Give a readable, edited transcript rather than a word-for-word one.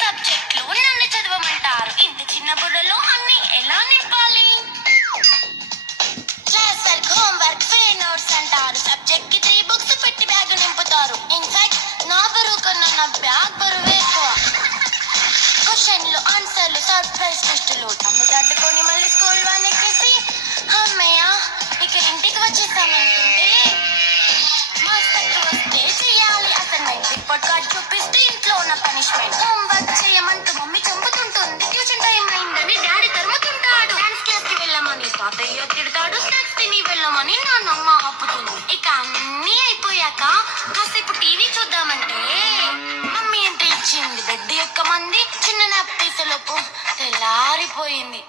సబ్జెక్టులు నన్ను చదవమంటారు. ఇంత చిన్న బుర్రలో అన్ని ఎలా నింపాలి? Class work, home work, free notes అంటారు. సబ్జెక్ట్ కి 3 బుక్స్ పెట్టి బ్యాగ్ నింపుతారు. ఇన్ఫాక్ట్ నా బరువు కన్నా నా బ్యాగ్ బరువే ఎక్కువ. క్వశ్చన్లు, ఆన్సర్లు, సర్ప్రైజ్ టెస్టులు అన్ని దాటుకొని మళ్ళీ స్కూల్ వాన్ ఎక్కేసి అమ్మయ్య ఇక ఇంటికి వచ్చేసామనుకుంటే మాస్టర్కి వస్తే చెయ్యాలి అసైన్మెంట్. రిపోర్ట్ కార్డ్ చూపిస్తే ఇంట్లో ఉన్న పనిష్మెంట్. హోంవర్క్ చేయమంటూ మమ్మీ చంపుతుంటుంది. ట్యూషన్ టైం అయిందని డాడీ తరుముతుంటాడు. డాన్స్ క్లాస్ కి వెళ్ళమని తాతయ్య తిడతాడు. స్నాక్స్ తిని వెళ్ళమని నాన్నమ్మ ఆపుతుంది. ఇక అన్నీ అయిపోయాక కాసేపు టీవీ చూద్దామంటే మమ్మీ ఎంట్రీ ఇచ్చింది. బెడ్ యొక్క మంది చిన్న నాప్ తీసేలోపు తెల్లారిపోయింది.